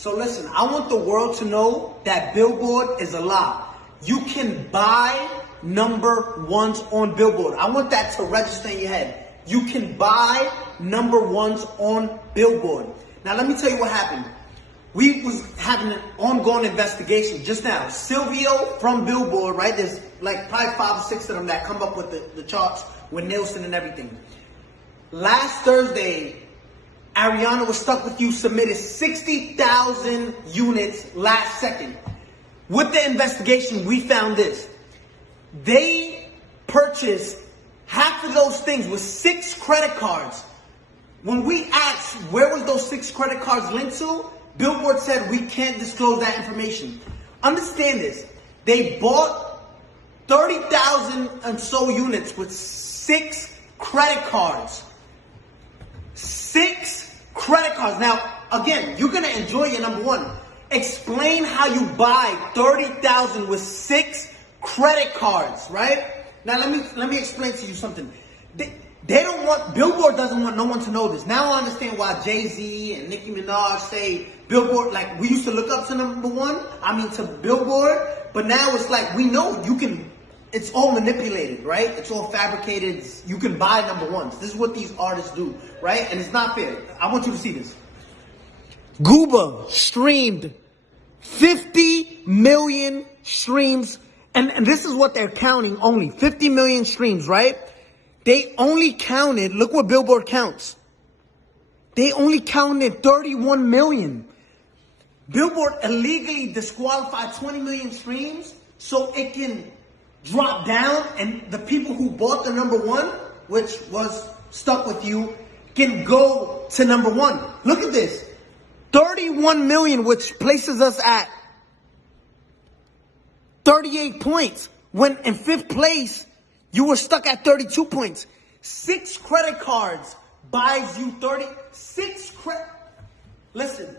So listen, I want the world to know that Billboard is a lie. You can buy number ones on Billboard. I want that to register in your head. You can buy number ones on Billboard. Now let me tell you what happened. We was having an ongoing investigation just now. Silvio from Billboard, right? There's like probably 5 or 6 of them that come up with the charts with Nielsen and everything. Last Thursday, Ariana Was Stuck With You submitted 60,000 units last second. With the investigation, we found this. They purchased half of those things with 6 credit cards. When we asked where was those 6 credit cards linked to, Billboard said we can't disclose that information. Understand this. They bought 30,000 and so units with 6 credit cards. 6 credit cards. Now, again, you're going to enjoy your number one. Explain how you buy 30,000 with 6 credit cards, right? Now, let me explain to you something. They don't want, Billboard doesn't want no one to know this. Now I understand why Jay-Z and Nicki Minaj say Billboard, like we used to look up to number one, to Billboard, but now it's like we know you can, it's all manipulated, right? It's all fabricated. You can buy number ones. This is what these artists do, right? And it's not fair. I want you to see this. Gooba streamed 50 million streams, and this is what they're counting only, 50 million streams, right? They only counted, look what Billboard counts. They only counted 31 million. Billboard illegally disqualified 20 million streams so it can drop down and the people who bought the number one, which was Stuck With You, can go to number one. Look at this. 31 million, which places us at 38 points. When in 5th place, you were stuck at 32 points. 6 credit cards buys you 36 credit. Listen,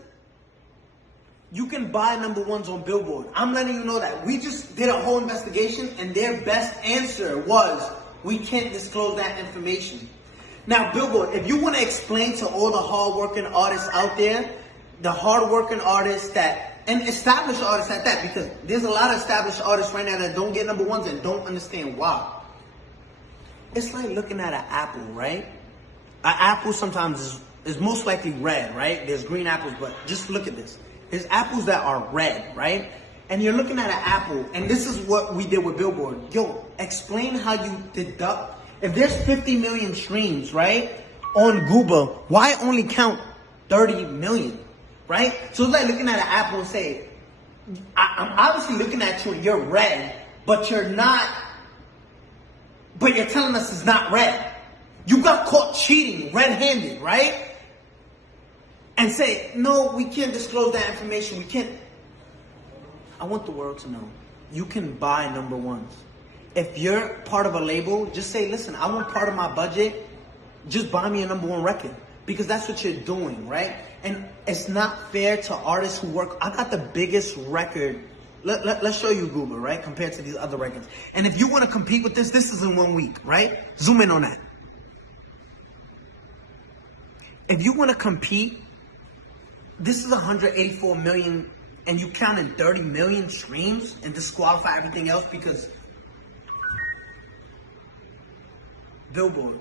you can buy number ones on Billboard. I'm letting you know that. We just did a whole investigation and their best answer was, we can't disclose that information. Now, Billboard, if you want to explain to all the hard-working artists out there, the hard-working artists that, and established artists at that, because there's a lot of established artists right now that don't get number ones and don't understand why. It's like looking at an apple, right? An apple sometimes is most likely red, right? There's green apples, but just look at this. There's apples that are red, right? And you're looking at an apple, and this is what we did with Billboard. Yo, explain how you deduct. If there's 50 million streams, right, on Gooba, why only count 30 million, right? So it's like looking at an apple and say, I'm obviously looking at you and you're red, but you're not, but you're telling us it's not red. You got caught cheating red-handed, right? And say, no, we can't disclose that information. We can't. I want the world to know. You can buy number ones. If you're part of a label, just say, listen, I want part of my budget. Just buy me a number one record. Because that's what you're doing, right? And it's not fair to artists who work. I got the biggest record. Let's show you Google, right? Compared to these other records. And if you want to compete with this is in 1 week, right? Zoom in on that. If you want to compete, this is 184 million, and you counted 30 million streams and disqualify everything else because Billboard.